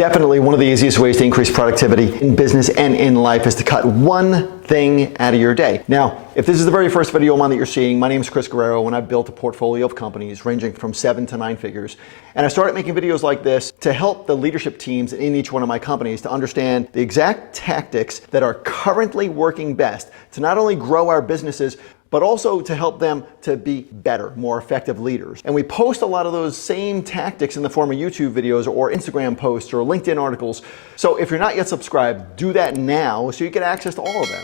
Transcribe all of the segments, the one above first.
Definitely one of the easiest ways to increase productivity in business and in life is to cut one thing out of your day. Now, if this is the very first video of mine that you're seeing, my name is Guerriero and I've built a portfolio of companies ranging from 7 to 9 figures. And I started making videos like this to help the leadership teams in each one of my companies to understand the exact tactics that are currently working best to not only grow our businesses, but also to help them to be better, more effective leaders. And we post a lot of those same tactics in the form of YouTube videos or Instagram posts or LinkedIn articles. So if you're not yet subscribed, do that now so you get access to all of them.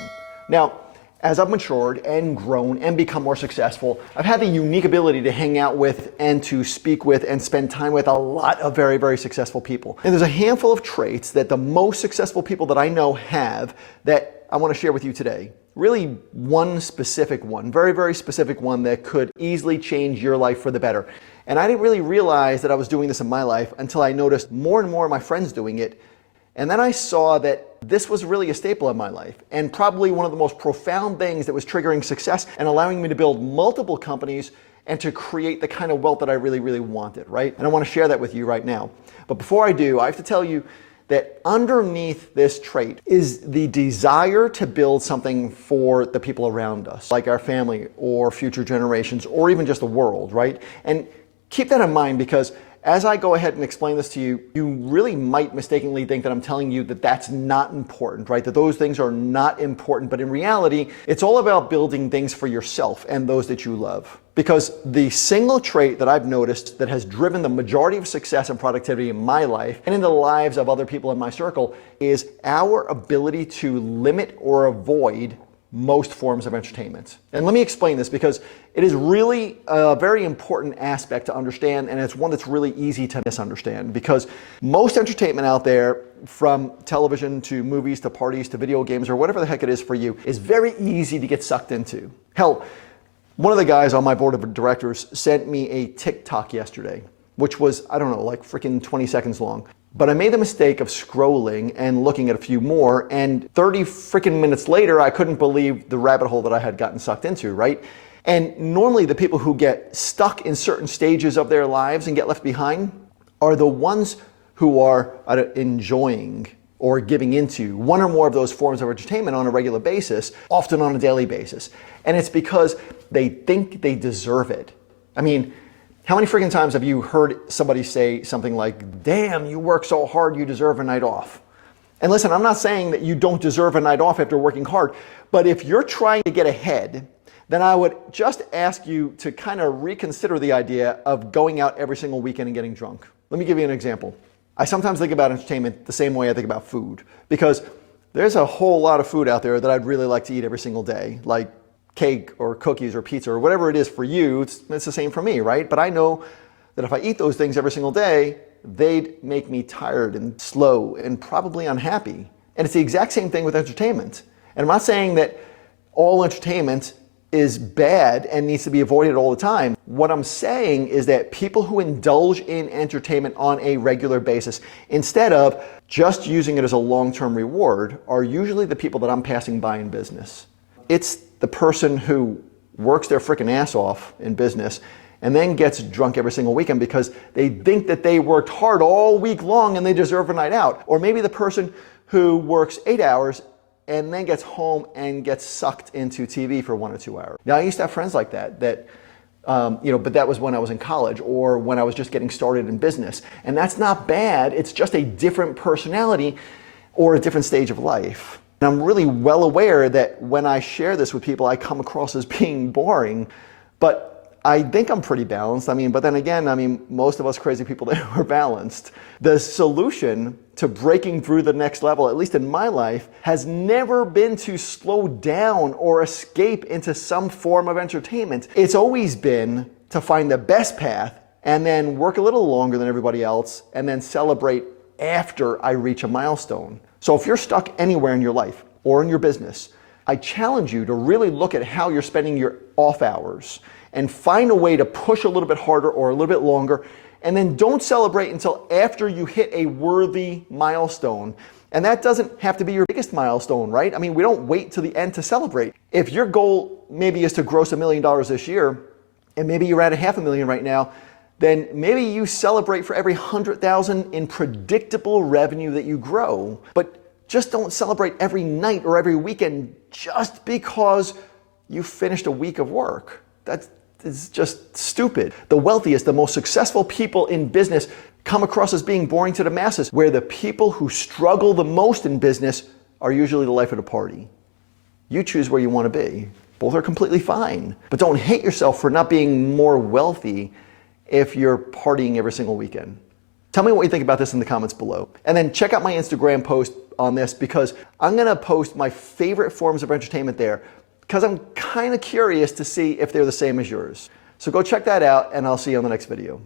Now, as I've matured and grown and become more successful, I've had the unique ability to hang out with and to speak with and spend time with a lot of very, very successful people. And there's a handful of traits that the most successful people that I know have that I want to share with you today. Really one specific one, very, very specific one that could easily change your life for the better. And I didn't really realize that I was doing this in my life until I noticed more and more of my friends doing it. And then I saw that this was really a staple in my life and probably one of the most profound things that was triggering success and allowing me to build multiple companies and to create the kind of wealth that I really, really wanted, right? And I want to share that with you right now. But before I do, I have to tell you that underneath this trait is the desire to build something for the people around us, like our family or future generations, or even just the world, right? And keep that in mind because as I go ahead and explain this to you, you really might mistakenly think that I'm telling you that that's not important, right? That those things are not important, but in reality, it's all about building things for yourself and those that you love. Because the single trait that I've noticed that has driven the majority of success and productivity in my life and in the lives of other people in my circle is our ability to limit or avoid most forms of entertainment. And let me explain this because it is really a very important aspect to understand, and it's one that's really easy to misunderstand because most entertainment out there, from television to movies to parties to video games or whatever the heck it is for you, is very easy to get sucked into. Hell, one of the guys on my board of directors sent me a TikTok yesterday, which was, I don't know, like freaking 20 seconds long. But I made the mistake of scrolling and looking at a few more, and 30 freaking minutes later, I couldn't believe the rabbit hole that I had gotten sucked into, right? And normally the people who get stuck in certain stages of their lives and get left behind are the ones who are enjoying or giving into one or more of those forms of entertainment on a regular basis, often on a daily basis. And it's because they think they deserve it. I mean, how many freaking times have you heard somebody say something like, damn, you work so hard, you deserve a night off? And listen, I'm not saying that you don't deserve a night off after working hard, but if you're trying to get ahead, then I would just ask you to kind of reconsider the idea of going out every single weekend and getting drunk. Let me give you an example. I sometimes think about entertainment the same way I think about food, because there's a whole lot of food out there that I'd really like to eat every single day, like cake or cookies or pizza or whatever it is for you. It's the same for me, right? But I know that if I eat those things every single day, they'd make me tired and slow and probably unhappy. And it's the exact same thing with entertainment. And I'm not saying that all entertainment is bad and needs to be avoided all the time. What I'm saying is that people who indulge in entertainment on a regular basis, instead of just using it as a long-term reward, are usually the people that I'm passing by in business. It's the person who works their freaking ass off in business and then gets drunk every single weekend because they think that they worked hard all week long and they deserve a night out. Or maybe the person who works 8 hours and then gets home and gets sucked into TV for 1 or 2 hours. Now, I used to have friends like that, but that was when I was in college or when I was just getting started in business. And that's not bad. It's just a different personality or a different stage of life. And I'm really well aware that when I share this with people, I come across as being boring, but I think I'm pretty balanced. But then again, most of us crazy people are balanced. The solution to breaking through the next level, at least in my life, has never been to slow down or escape into some form of entertainment. It's always been to find the best path and then work a little longer than everybody else and then celebrate after I reach a milestone. So if you're stuck anywhere in your life or in your business, I challenge you to really look at how you're spending your off hours and find a way to push a little bit harder or a little bit longer, and then don't celebrate until after you hit a worthy milestone. And that doesn't have to be your biggest milestone, right? We don't wait till the end to celebrate. If your goal maybe is to gross $1 million this year, and maybe you're at $500,000 right now, then maybe you celebrate for every 100,000 in predictable revenue that you grow, but just don't celebrate every night or every weekend just because you finished a week of work. That is just stupid. The wealthiest, the most successful people in business come across as being boring to the masses, where the people who struggle the most in business are usually the life of the party. You choose where you want to be. Both are completely fine. But don't hate yourself for not being more wealthy if you're partying every single weekend. Tell me what you think about this in the comments below. And then check out my Instagram post on this, because I'm gonna post my favorite forms of entertainment there, because I'm kind of curious to see if they're the same as yours. So go check that out, and I'll see you on the next video.